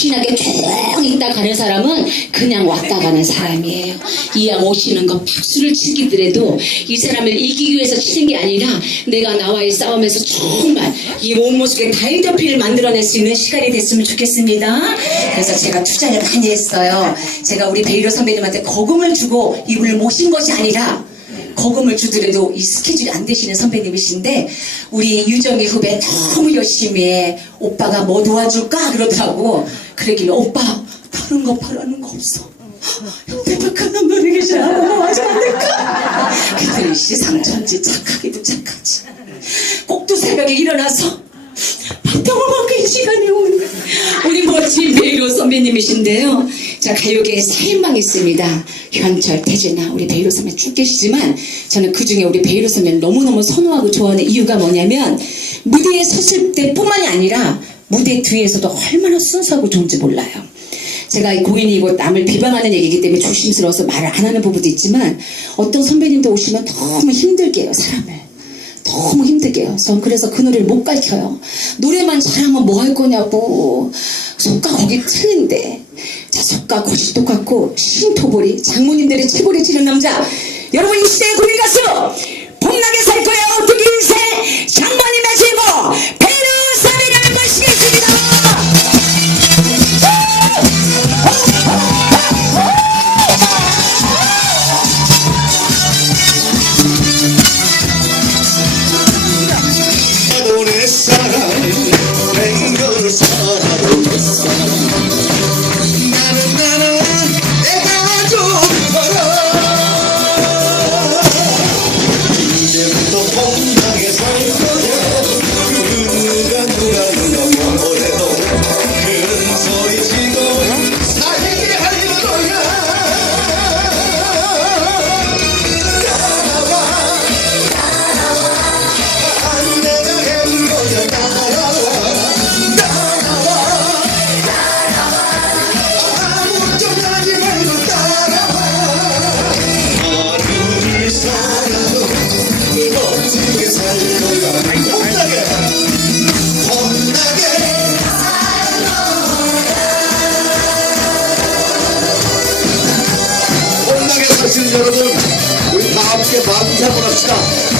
푹신하게 쭉 있다 가는 사람은 그냥 왔다 가는 사람이에요. 이왕 오시는 거 박수를 치기더라도 이 사람을 이기기 위해서 치는 게 아니라 내가 나와의 싸움에서 정말 이 몸모습에 다이더피를 만들어낼 수 있는 시간이 됐으면 좋겠습니다. 그래서 제가 투자를 많이 했어요. 제가 우리 베이로 선배님한테 거금을 주고 이분을 모신 것이 아니라 거금을 주더라도 이 스케줄이 안 되시는 선배님이신데 우리 유정이 후배 너무 열심히 해. 오빠가 뭐 도와줄까? 그러더라고. 그러길래 오빠 다른 거 바라는 거 없어. 현대백화점 노리기 잘하고 하지 않을까? 그랬더니 시상천지 착하기도 착하지. 꼭두 새벽에 일어나서 밥병을 먹고 이 시간이 오는 우리 멋진 베이로 선배님이신데요. 자, 가요계에 사인방 있습니다. 현철, 태진아, 우리 베이로 선배 쭉 계시지만 저는 그 중에 우리 베이로 선배를 너무너무 선호하고 좋아하는 이유가 뭐냐면 무대에 섰을 때뿐만이 아니라 무대 뒤에서도 얼마나 순수하고 좋은지 몰라요. 제가 이 고인이고 남을 비방하는 얘기이기 때문에 조심스러워서 말을 안 하는 부분도 있지만 어떤 선배님도 오시면 너무 힘들게 해요, 사람을. 너무 힘들게 해요. 전 그래서 그 노래를 못 가르쳐요. 노래만 잘하면 뭐 할 거냐고. 속가 거기 틀린데. 자, 속가 거기 똑같고, 신토보리, 장모님들의 체보리 치는 남자. 여러분, 이 시대의 고민 가수! 여러분 우리 다 함께 마음 잡고 합시다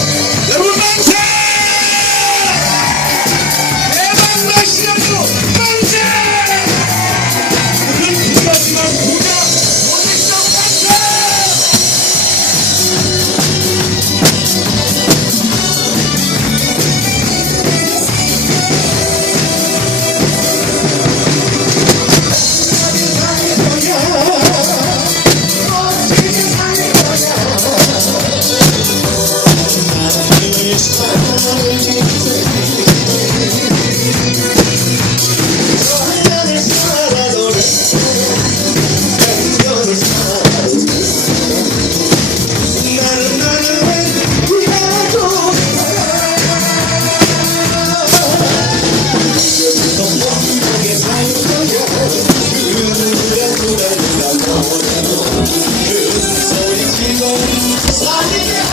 Yeah.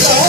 show.